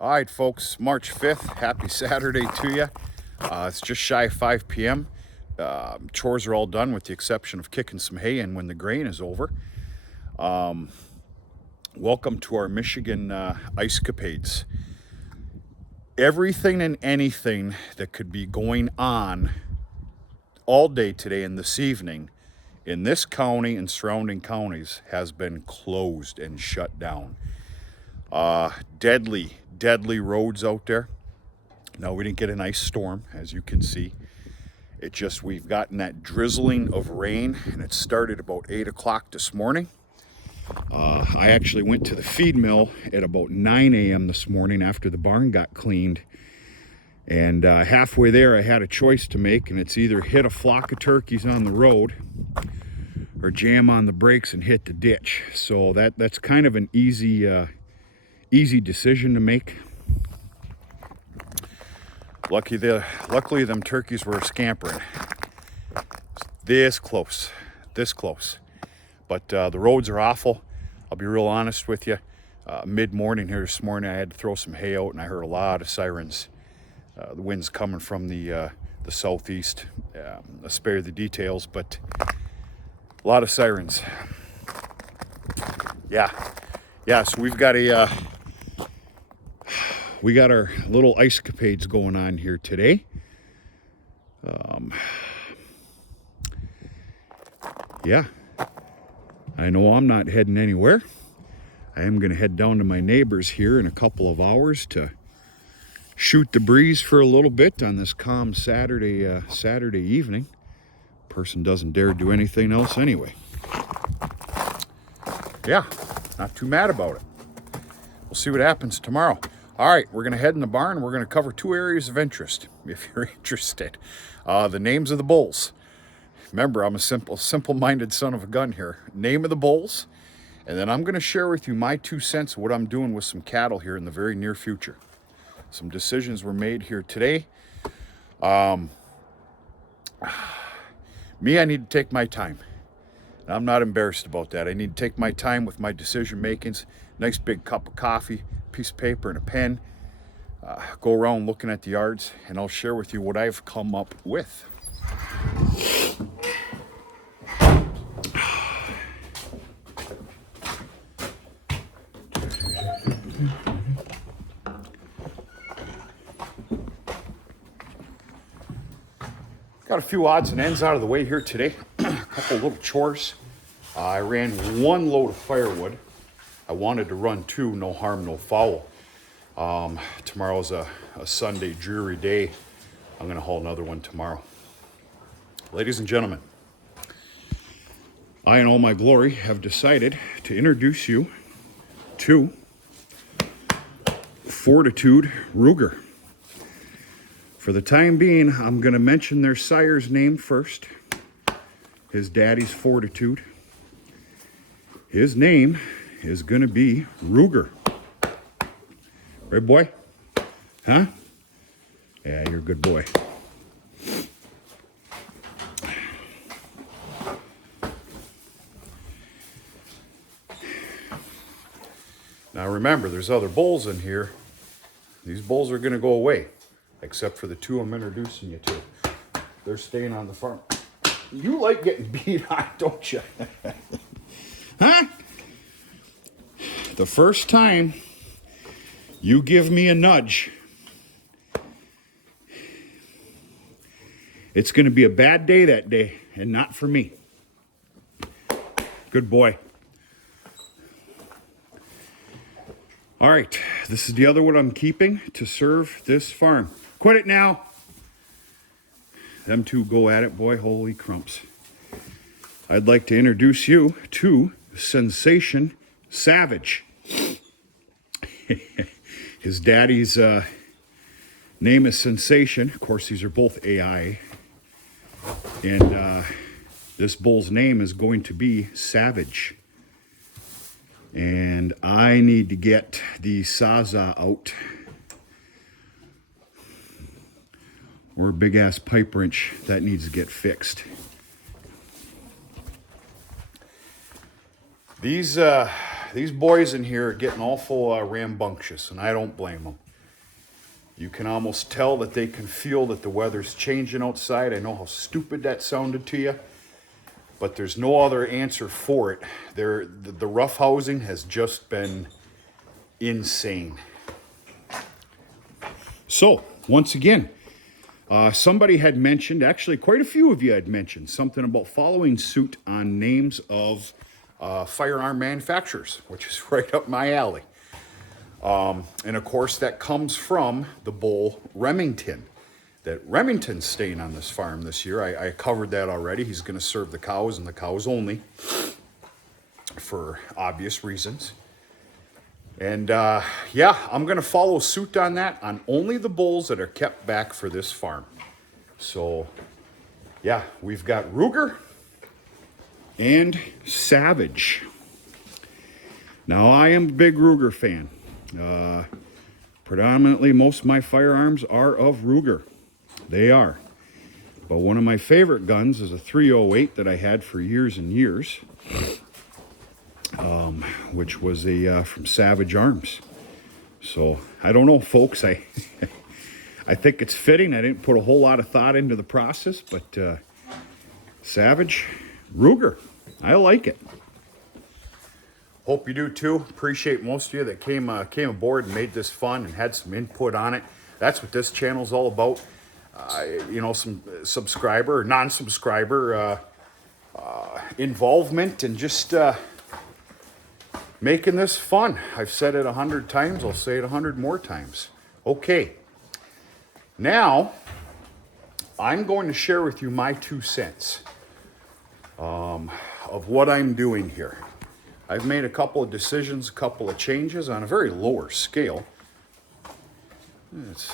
All right, folks, March 5th. Happy Saturday to you. It's just shy of 5 p.m. Chores are all done with the exception of kicking some hay in when the grain is over. Welcome to our Michigan ice capades. Everything and anything that could be going on all day today and this evening in this county and surrounding counties has been closed and shut down. Deadly roads out there. Now, we didn't get an ice storm, as you can see. It just, we've gotten that drizzling of rain, and it started about 8 o'clock this morning. I actually went to the feed mill at about 9 a.m. this morning after the barn got cleaned. And halfway there, I had a choice to make, and it's either hit a flock of turkeys on the road or jam on the brakes and hit the ditch. So that's kind of an easy decision to make. Luckily them turkeys were scampering this close. But the roads are awful. I'll be real honest with you. Mid-morning here this morning, I had to throw some hay out, and I heard a lot of sirens. The wind's coming from the southeast. I'll spare the details, but a lot of sirens. Yeah. So we've got our little ice capades going on here today. Yeah, I know I'm not heading anywhere. I am going to head down to my neighbor's here in a couple of hours to shoot the breeze for a little bit on this calm Saturday evening. Person doesn't dare do anything else anyway. Yeah, not too mad about it. We'll see what happens tomorrow. All right, we're going to head in the barn. We're going to cover two areas of interest, if you're interested. The names of the bulls. Remember, I'm a simple-minded son of a gun here. Name of the bulls, and then I'm going to share with you my 2 cents of what I'm doing with some cattle here in the very near future. Some decisions were made here today. Me, I need to take my time. And I'm not embarrassed about that. I need to take my time with my decision makings. Nice big cup of coffee, piece of paper, and a pen. Go around looking at the yards, and I'll share with you what I've come up with. Got a few odds and ends out of the way here today. A couple little chores. I ran 1 load of firewood. I wanted to run 2, no harm, no foul. Tomorrow's a Sunday, dreary day. I'm going to haul another one tomorrow. Ladies and gentlemen, I, in all my glory, have decided to introduce you to Fortitude Ruger. For the time being, I'm going to mention their sire's name first. His daddy's Fortitude. His name is going to be Ruger. Right, boy? Huh? Yeah, you're a good boy. Now remember, there's other bulls in here. These bulls are going to go away, except for the 2 I'm introducing you to. They're staying on the farm. You like getting beat on, don't you? Huh? The first time you give me a nudge, it's going to be a bad day that day, and not for me. Good boy. All right, this is the other one I'm keeping to serve this farm. Quit it now. Them 2 go at it, boy. Holy crumps. I'd like to introduce you to Sensation Savage. His daddy's name is Sensation. Of course, these are both AI. And this bull's name is going to be Savage. And I need to get the sawzall out. Or a big ass pipe wrench that needs to get fixed. These boys in here are getting awful rambunctious, and I don't blame them. You can almost tell that they can feel that the weather's changing outside. I know how stupid that sounded to you, but there's no other answer for it. The rough housing has just been insane. So, once again, somebody had mentioned, actually quite a few of you had mentioned, something about following suit on names of firearm manufacturers, which is right up my alley. And of course, that comes from the bull Remington. That Remington's staying on this farm this year. I covered that already. He's going to serve the cows and the cows only for obvious reasons. And yeah, I'm going to follow suit on that, on only the bulls that are kept back for this farm. So yeah, we've got Ruger and Savage. Now, I am a big Ruger fan. Predominantly, most of my firearms are of Ruger. They are. But one of my favorite guns is a 308 that I had for years and years, which was a from Savage Arms. So, I don't know, folks. I think it's fitting. I didn't put a whole lot of thought into the process, but Savage, Ruger, I like it. Hope you do too. Appreciate most of you that came aboard and made this fun and had some input on it. That's what this channel's all about. You know, some subscriber or non-subscriber involvement and just making this fun. I've said it 100 times. I'll say it 100 more times. Okay. Now, I'm going to share with you my 2 cents of what I'm doing here. I've made a couple of decisions, a couple of changes on a very lower scale. It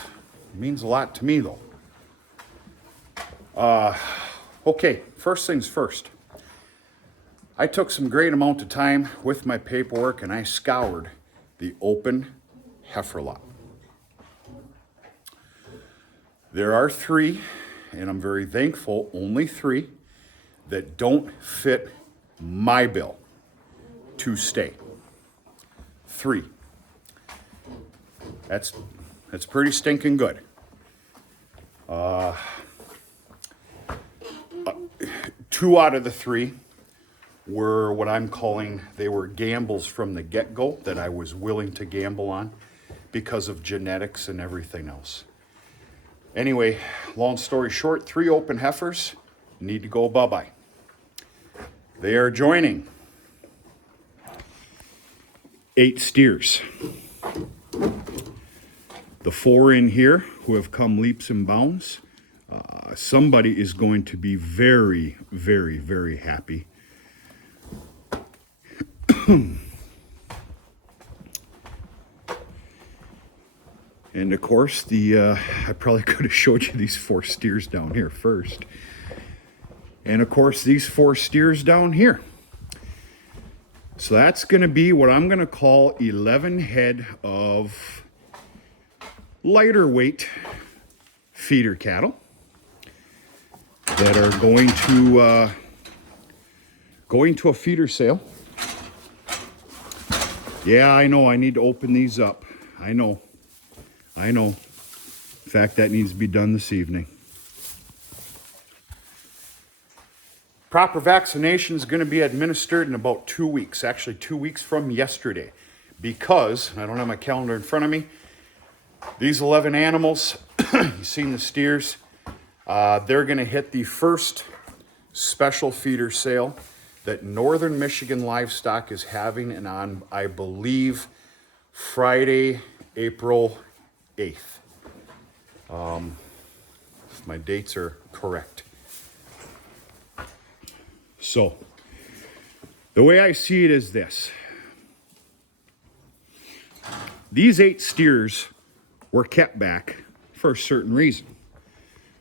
means a lot to me, though. Okay, first things first. I took some great amount of time with my paperwork and I scoured the open heifer lot. There are 3, and I'm very thankful, only 3, that don't fit my bill to stay. 3. That's pretty stinking good. 2 out of the 3 were what I'm calling, they were gambles from the get-go that I was willing to gamble on because of genetics and everything else. Anyway, long story short, 3 open heifers need to go bye-bye. They are joining 8 steers. The 4 in here who have come leaps and bounds. Somebody is going to be very, very, very happy. And of course, I probably could have showed you these 4 steers down here first. And of course, these 4 steers down here. So that's going to be what I'm going to call 11 head of lighter weight feeder cattle that are going to a feeder sale. Yeah, I know I need to open these up. I know. In fact, that needs to be done this evening. Proper vaccination is going to be administered in about 2 weeks, actually 2 weeks from yesterday, because, I don't have my calendar in front of me, these 11 animals, you've seen the steers, they're going to hit the first special feeder sale that Northern Michigan Livestock is having, and on, I believe, Friday, April 8th. If my dates are correct. So, the way I see it is this. These 8 steers were kept back for a certain reason.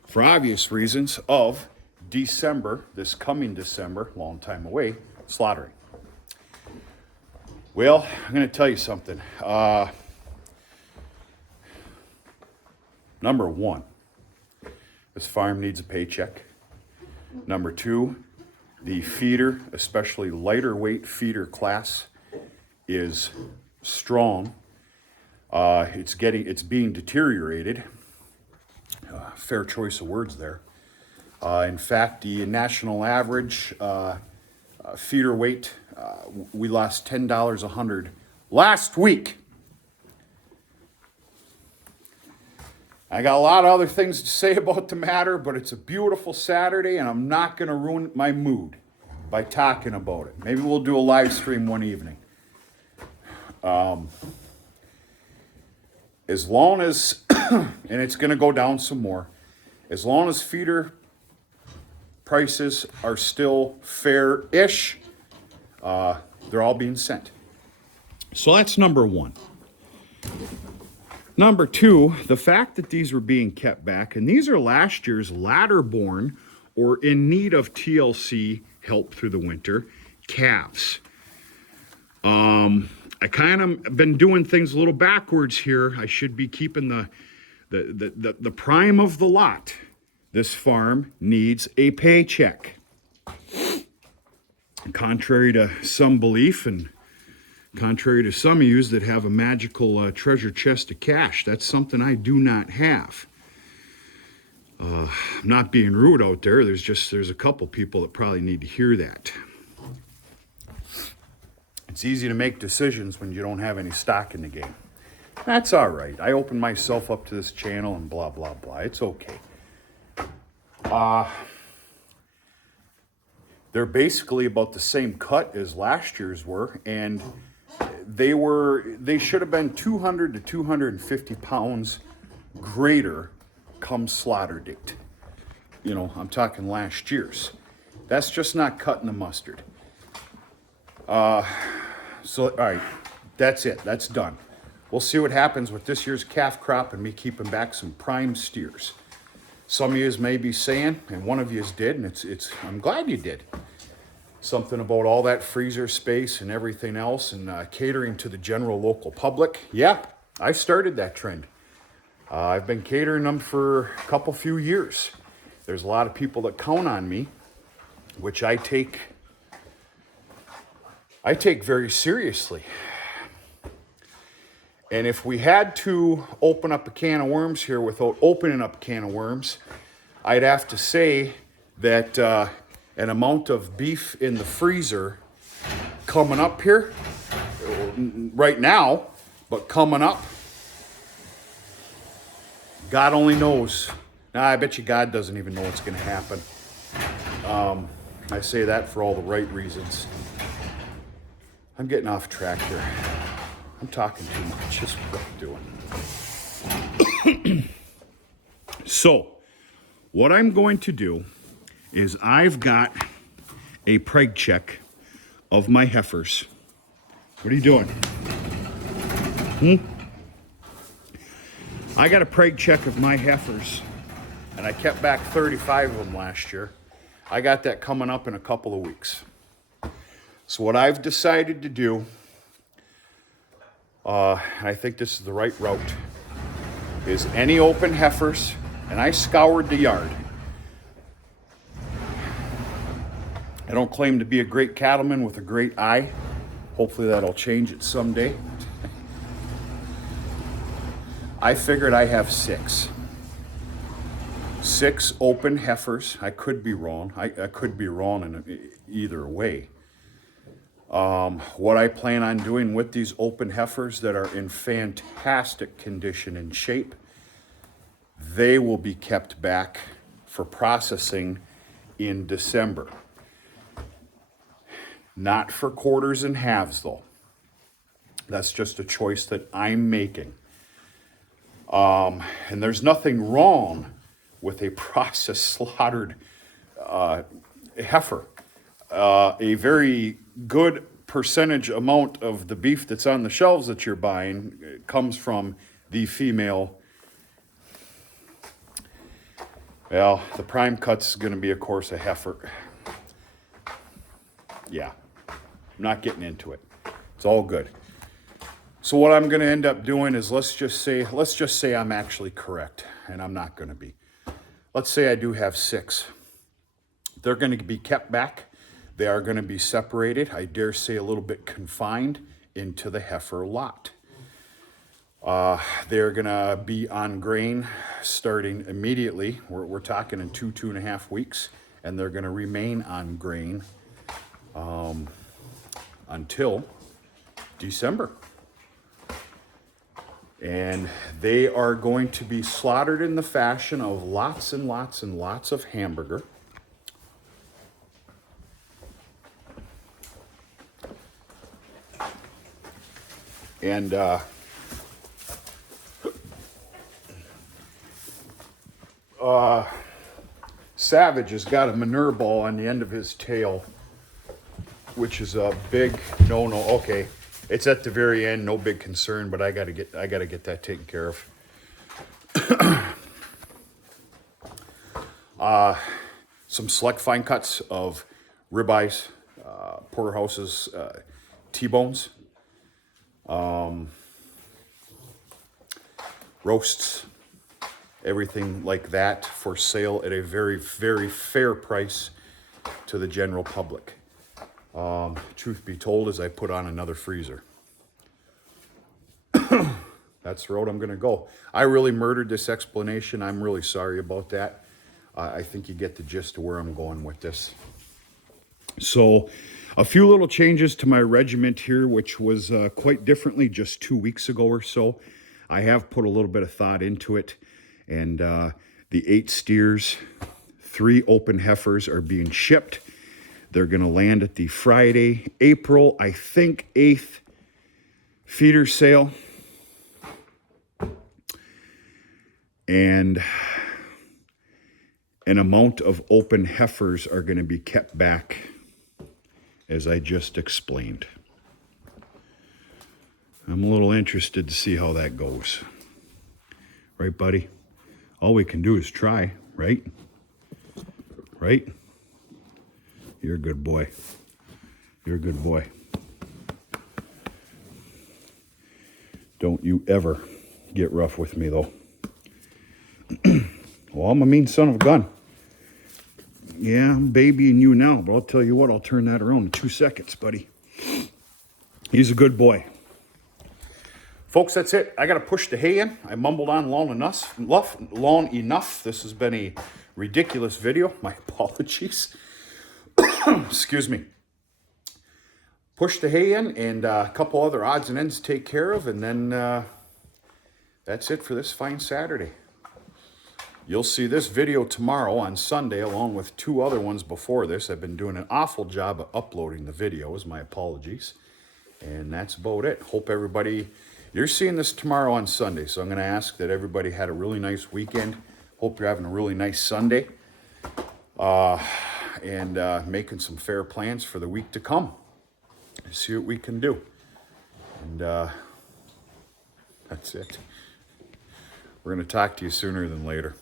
For obvious reasons of December, this coming December, long time away, slaughtering. Well, I'm going to tell you something. Number 1, this farm needs a paycheck. Number 2, the feeder, especially lighter weight feeder class, is strong. It's being deteriorated. Fair choice of words there. In fact, the national average feeder weight, we lost $10 a hundred last week. I got a lot of other things to say about the matter, but it's a beautiful Saturday, and I'm not going to ruin my mood by talking about it. Maybe we'll do a live stream one evening. As long as, and it's going to go down some more, as long as feeder prices are still fair-ish, they're all being sent. So that's number one. Number two, the fact that these were being kept back, and these are last year's ladder-born or in need of TLC help through the winter calves. I kind of been doing things a little backwards here. I should be keeping the prime of the lot. This farm needs a paycheck. Contrary to some belief and contrary to some of you that have a magical treasure chest of cash, that's something I do not have. I'm not being rude out there. There's a couple people that probably need to hear that. It's easy to make decisions when you don't have any stock in the game. That's all right. I opened myself up to this channel and blah, blah, blah. It's okay. They're basically about the same cut as last year's were, and they should have been 200 to 250 pounds greater come slaughter date. You know, I'm talking last year's. That's just not cutting the mustard. So, all right, that's it. That's done. We'll see what happens with this year's calf crop and me keeping back some prime steers. Some of you may be saying, and one of you did, and I'm glad you did, something about all that freezer space and everything else and catering to the general local public. Yeah, I started that trend. I've been catering them for a few years. There's a lot of people that count on me, which I take very seriously. And if we had to open up a can of worms here without opening up a can of worms, I'd have to say that an amount of beef in the freezer coming up here, right now, but coming up, God only knows. Now, I bet you God doesn't even know what's going to happen. I say that for all the right reasons. I'm getting off track here. I'm talking too much. Just what I'm doing. So, what I'm going to do is I've got a preg check of my heifers. What are you doing? I got a preg check of my heifers, and I kept back 35 of them last year. I got that coming up in a couple of weeks. So what I've decided to do, and I think this is the right route, is any open heifers, and I scoured the yard. I don't claim to be a great cattleman with a great eye. Hopefully that'll change it someday. I figured I have six open heifers. I could be wrong. I could be wrong in either way. What I plan on doing with these open heifers that are in fantastic condition and shape, they will be kept back for processing in December. Not for quarters and halves, though. That's just a choice that I'm making. And there's nothing wrong with a processed slaughtered heifer. A very good percentage amount of the beef that's on the shelves that you're buying comes from the female. Well, the prime cut's going to be, of course, a heifer. Yeah, I'm not getting into it. It's all good. So what I'm going to end up doing is let's just say I'm actually correct, and I'm not going to be. Let's say I do have six. They're going to be kept back. They are going to be separated, I dare say a little bit confined into the heifer lot. They're gonna be on grain starting immediately. We're talking in 2.5 weeks, and they're gonna remain on grain until December. And they are going to be slaughtered in the fashion of lots and lots and lots of hamburger. And Savage has got a manure ball on the end of his tail, which is a big no-no. Okay, it's at the very end, no big concern, but I gotta get that taken care of. Some select fine cuts of ribeyes, porterhouses, T-bones, roasts, everything like that for sale at a very, very fair price to the general public. Truth be told, is I put on another freezer. That's the road I'm gonna go. I really murdered this explanation. I'm really sorry about that. I think you get the gist of where I'm going with this. So a few little changes to my regiment here, which was quite differently just 2 weeks ago or so. I have put a little bit of thought into it, and the 8 steers, 3 open heifers are being shipped. They're gonna land at the Friday, April, I think 8th feeder sale. And an amount of open heifers are going to be kept back, as I just explained. I'm a little interested to see how that goes. Right, buddy? All we can do is try, right? Right? You're a good boy. You're a good boy. Don't you ever get rough with me, though. Well, I'm a mean son of a gun. Yeah, I'm babying you now, but I'll tell you what, I'll turn that around in 2 seconds, buddy. He's a good boy. Folks, that's it. I got to push the hay in. I mumbled on long enough. This has been a ridiculous video. My apologies. Excuse me. Push the hay in, and a couple other odds and ends to take care of, and then that's it for this fine Saturday. You'll see this video tomorrow on Sunday, along with 2 other ones before this. I've been doing an awful job of uploading the videos. My apologies. And that's about it. Hope everybody... You're seeing this tomorrow on Sunday, so I'm going to ask that everybody had a really nice weekend. Hope you're having a really nice Sunday. And making some fair plans for the week to come. See what we can do. And that's it. We're going to talk to you sooner than later.